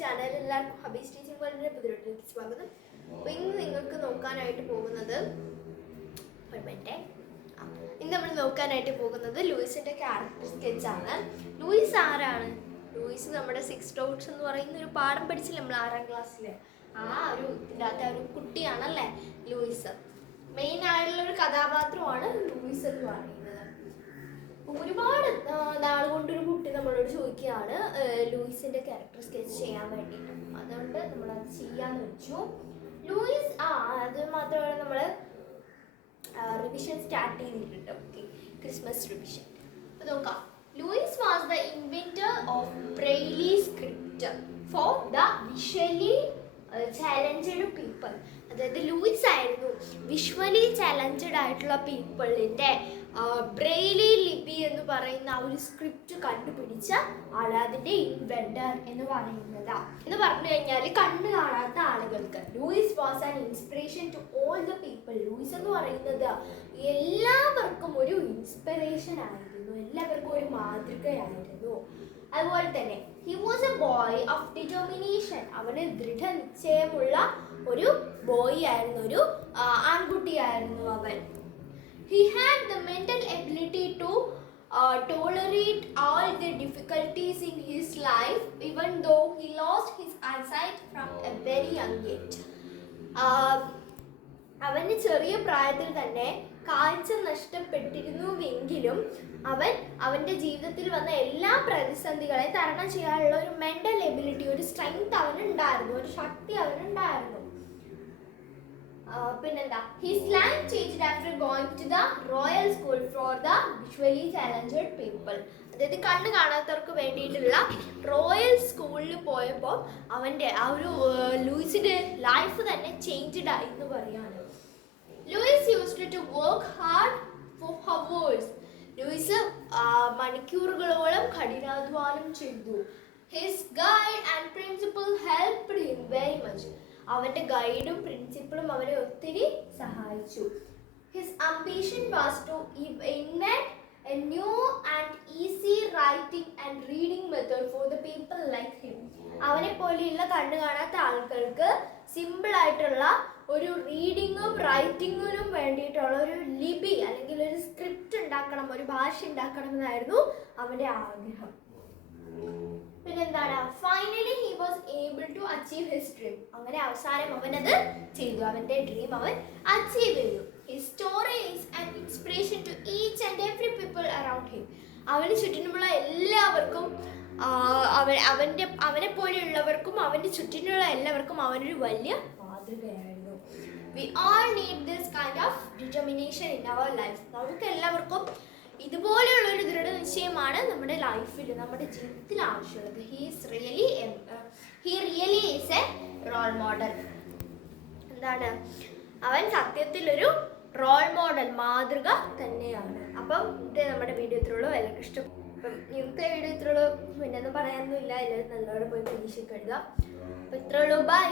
Channel. എല്ലാവർക്കും ഹബീസ് teaching വേൾഡിന്റെ പുതിയൊരു സ്വാഗതം. അപ്പോൾ ഇന്ന് നിങ്ങൾക്ക് നോക്കാനായിട്ട് പോകുന്നത് ഇന്ന് നമ്മൾ നോക്കാനായിട്ട് പോകുന്നത് ലൂയിസിന്റെ ക്യാരക്ടർ സ്കെച്ചാണ്. ലൂയിസ് ആരാണ്? ലൂയിസ് നമ്മുടെ 6 ഡോട്ട്സ് എന്ന് പറയുന്ന ഒരു പാഠം പഠിച്ചില്ല നമ്മൾ 6ാം ക്ലാസ്സില്. ആ ഒരു ഇതിനകത്തെ ഒരു കുട്ടിയാണല്ലേ ലൂയിസ്. മെയിൻ ആയിട്ടുള്ള ഒരു കഥാപാത്രമാണ് ലൂയിസ് എന്ന് പറയുന്നത്. ഒരുപാട് നാൾ കൊണ്ടൊരു കുട്ടി നമ്മളോട് ചോദിക്കുകയാണ് ലൂയിസിന്റെ ക്യാരക്ടർ സ്കെച്ച് ചെയ്യാൻ വേണ്ടിയിട്ട്. അതുകൊണ്ട് നമ്മളത് ചെയ്യാന്ന് വെച്ചു. ലൂയിസ് അത് മാത്രമല്ല നമ്മൾ റിവിഷൻ സ്റ്റാർട്ട് ചെയ്തിട്ടുണ്ട്. Okay, Christmas revision. അപ്പോൾ നോക്കാം. Louis was the inventor of Braille script for the visually challenged people. അതായത് ലൂയിസ് ആയിരുന്നു വിഷ്വലി ചാലഞ്ചഡ് ആയിട്ടുള്ള പീപ്പിളിൻ്റെ ബ്രെയിലി ലിപി എന്ന് പറയുന്ന ആ ഒരു സ്ക്രിപ്റ്റ് കണ്ടുപിടിച്ച ആൾ, അതിൻ്റെ ഇൻവെന്റർ എന്ന് പറയുന്നത്. എന്ന് പറഞ്ഞു കഴിഞ്ഞാൽ കണ്ണ് കാണാത്ത ആളുകൾക്ക് Louis was an inspiration to all the people. Louis എന്ന് പറയുന്നത് എല്ലാവർക്കും ഒരു ഇൻസ്പിറേഷൻ ആയിരുന്നു, എല്ലാവർക്കും ഒരു മാതൃകയായിരുന്നു. അതുപോലെ തന്നെ he was A boy of determination. അവന് ദൃഢനിശ്ചയമുള്ള ഒരു ബോയ് ആയിരുന്നു, ഒരു ആൺകുട്ടിയായിരുന്നു അവൻ. He had the mental ability to tolerate all the difficulties in his life, even though he lost his eyesight from a very young age. അവന് ചെറിയ പ്രായത്തിൽ തന്നെ കാഴ്ച നഷ്ടപ്പെട്ടിരുന്നുവെങ്കിലും അവൻ്റെ ജീവിതത്തിൽ വന്ന എല്ലാ പ്രതിസന്ധികളെ തരണം ചെയ്യാനുള്ള ഒരു മെൻ്റൽ എബിലിറ്റി, ഒരു സ്ട്രെങ്ത് അവനുണ്ടായിരുന്നു, ഒരു ശക്തി അവനുണ്ടായിരുന്നു. പിന്നെന്താ, his life changed after going to the royal school for the visually challenged people. അതായത് കണ്ണ് കാണാത്തവർക്ക് വേണ്ടിയിട്ടുള്ള റോയൽ സ്കൂളിൽ പോയപ്പോൾ അവൻ്റെ ആ ഒരു ലൂയിസിൻ്റെ ലൈഫ് തന്നെ ചേഞ്ച്ഡ് ആയി എന്ന് പറയാണ്. Louis used to work hard for hours. Louis മണിക്കൂറുകളോളം കഠിനാധ്വാനം ചെയ്തു. His guide and principal helped him very much. അവൻ്റെ ഗൈഡും പ്രിൻസിപ്പളും അവനെ ഒത്തിരി സഹായിച്ചു. His ambition was to invent a new and easy writing and reading method for the people like him. അവനെ പോലെയുള്ള കണ്ണു കാണാത്ത ആൾക്കാർക്ക് സിമ്പിൾ ആയിട്ടുള്ള ഒരു റീഡിങ്ങും റൈറ്റിങ്ങിനും വേണ്ടിയിട്ടുള്ള ഒരു ലിപി അല്ലെങ്കിൽ ഒരു സ്ക്രിപ്റ്റ് ഉണ്ടാക്കണം, ഒരു ഭാഷ ഉണ്ടാക്കണം എന്നായിരുന്നു അവൻ്റെ ആഗ്രഹം. പിന്നെന്താണ്, finally he was able to achieve his dream. അങ്ങനെ അവസാനം അവനത് ചെയ്തു, അവൻ്റെ ഡ്രീം അവൻ അച്ചീവ് ചെയ്തു. His story is an inspiration to each and every people around him. അവന് ചുറ്റിനുമുള്ള എല്ലാവർക്കും അവനെ പോലെയുള്ളവർക്കും അവൻ്റെ ചുറ്റിനുള്ള എല്ലാവർക്കും അവനൊരു വലിയ മാതൃകയായിരുന്നു. We all need this kind of determination in our life. നമുക്ക് എല്ലാവർക്കും ഇതുപോലെയുള്ളൊരു ദൃഢനിശ്ചയമാണ് നമ്മുടെ ലൈഫിൽ, നമ്മുടെ ജീവിതത്തിൽ ആവശ്യമുള്ളത്. He really is a role model. എന്താണ്, അവൻ സത്യത്തിലൊരു റോൾ മോഡൽ, മാതൃക തന്നെയാണ്. അപ്പം ഇത് നമ്മുടെ വീഡിയോ ഇത്രയുള്ളൂ. എല്ലാവർക്കും ഇഷ്ടം. അപ്പം ഇന്നത്തെ വീഡിയോ ഇത്രയുള്ളൂ. പിന്നെ ഒന്നും പറയാനൊന്നുമില്ല. എല്ലാവരും നല്ലോണം പോയി പരീക്ഷയ്ക്ക് എഴുതുക. അപ്പം ഇത്രയുള്ളൂ. ബൈ.